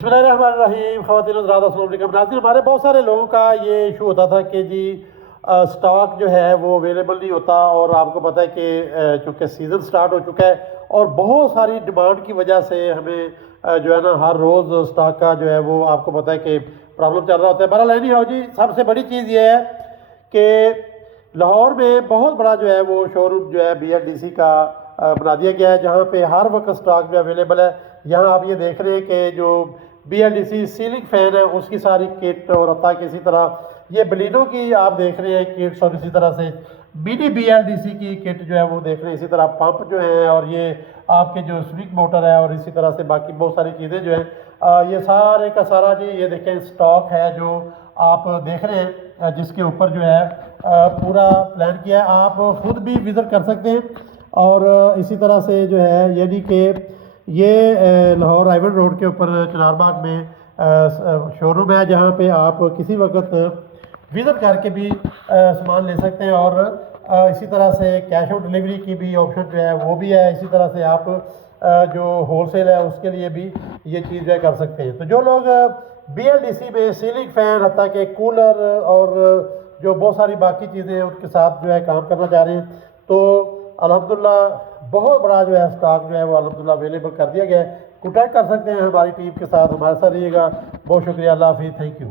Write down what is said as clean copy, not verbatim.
بسم اللہ الرحمن الرحیم۔ خواتین حضرات السلام علیکم۔ ناظرین، ہمارے بہت سارے لوگوں کا یہ ایشو ہوتا تھا کہ جی سٹاک جو ہے وہ اویلیبل نہیں ہوتا، اور آپ کو پتہ ہے کہ چونکہ سیزن سٹارٹ ہو چکا ہے اور بہت ساری ڈیمانڈ کی وجہ سے ہمیں جو ہے نا ہر روز سٹاک کا جو ہے وہ آپ کو پتہ ہے کہ پرابلم چل رہا ہوتا ہے۔ بہرحال اینی ہاؤ جی، سب سے بڑی چیز یہ ہے کہ لاہور میں بہت بڑا جو ہے وہ شو روم جو ہے BLDC کا بنا دیا گیا ہے، جہاں پہ ہر وقت سٹاک جو اویلیبل ہے۔ یہاں آپ یہ دیکھ رہے ہیں کہ جو BLDC سیلنگ فین ہے اس کی ساری کٹ، اور حتیٰ کہ اسی طرح یہ بلینو کی آپ دیکھ رہے ہیں کٹس، اور اسی طرح سے منی BLDC کی کٹ جو ہے وہ دیکھ رہے ہیں، اسی طرح پمپ جو ہیں، اور یہ آپ کے جو سوئنگ موٹر ہے، اور اسی طرح سے باقی بہت ساری چیزیں جو ہیں یہ سارے کا سارا جی یہ دیکھیں سٹاک ہے جو آپ دیکھ رہے ہیں، جس کے اوپر جو ہے پورا پلان کیا ہے۔ آپ خود بھی وزٹ کر سکتے ہیں، اور اسی طرح سے جو ہے یعنی کہ یہ لاہور آئیون روڈ کے اوپر چنار باغ میں شو روم ہے، جہاں پہ آپ کسی وقت وزٹ کر کے بھی سامان لے سکتے ہیں، اور اسی طرح سے کیش آن ڈلیوری کی بھی آپشن جو ہے وہ بھی ہے۔ اسی طرح سے آپ جو ہول سیل ہے اس کے لیے بھی یہ چیز جو ہے کر سکتے ہیں۔ تو جو لوگ BLDC میں سیلنگ فین، حتیٰ کہ کولر اور جو بہت ساری باقی چیزیں ہیں ان کے ساتھ جو ہے کام کرنا چاہ رہے ہیں، تو الحمدللہ بہت بڑا جو ہے سٹاک جو ہے وہ الحمدللہ اویلیبل کر دیا گیا ہے۔ کنٹیکٹ کر سکتے ہیں ہماری ٹیم کے ساتھ، ہمارے ساتھ رہیے گا۔ بہت شکریہ، اللہ حافظ، تھینک یو۔